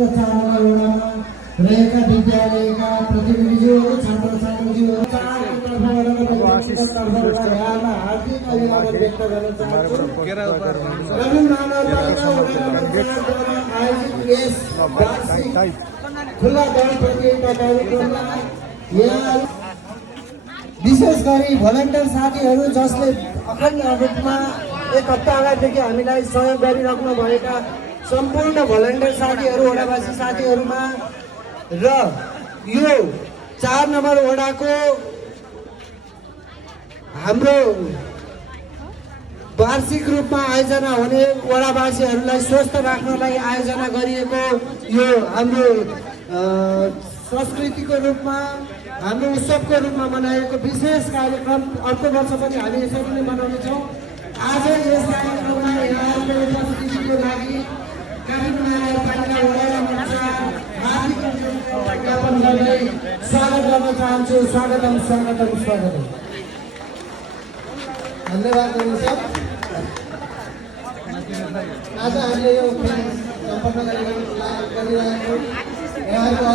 र 4 नम्बर वडामा रहेका विद्यालयका प्रतिनिधिज्यूहरू छात्र छात्राज्यूहरू चारको तर्फबाट यहाँलाई हार्दिक अभिनन्दन व्यक्त गर्न चाहन्छु। कानुन महानगरपालिका वडा नम्बर 4 द्वारा आयोजित यस वार्षिक खुल्ला दौड प्रतियोगिता कार्यक्रममा यहाँ विशेष गरी भलन्टियर साथीहरू जसले अखण्ड रूपमा एक हप्ता अगाडिदेखि हामीलाई सहयोग गरिराख्नु भएका सम्पूर्ण भलन्टियर साथीहरू वडावासी साथीहरूमा र यो 4 नम्बर वडाको हाम्रो वार्षिक रूपमा आयोजना हुने वडावासीहरूलाई स्वस्थ राख्नलाई आयोजना गरिएको यो हाम्रो संस्कृतिको रूपमा हाम्रो उत्सवको रूपमा मनाएको विशेष कार्यक्रम अर्को वर्ष पनि हामी यसरी नै मनाउनेछौँ। आज यस कार्यक्रममा यहाँहरूको उपस्थितिको लागि काठमाडौँ महानगरपालिका वडा नम्बर 4 हार्दिक ज्ञापन गर्दै स्वागत गर्न चाहन्छु। स्वागतम स्वागतम स्वागतम। धन्यवाद सर। आज हामीले यो सम्पन्न गरिरहेको यहाँको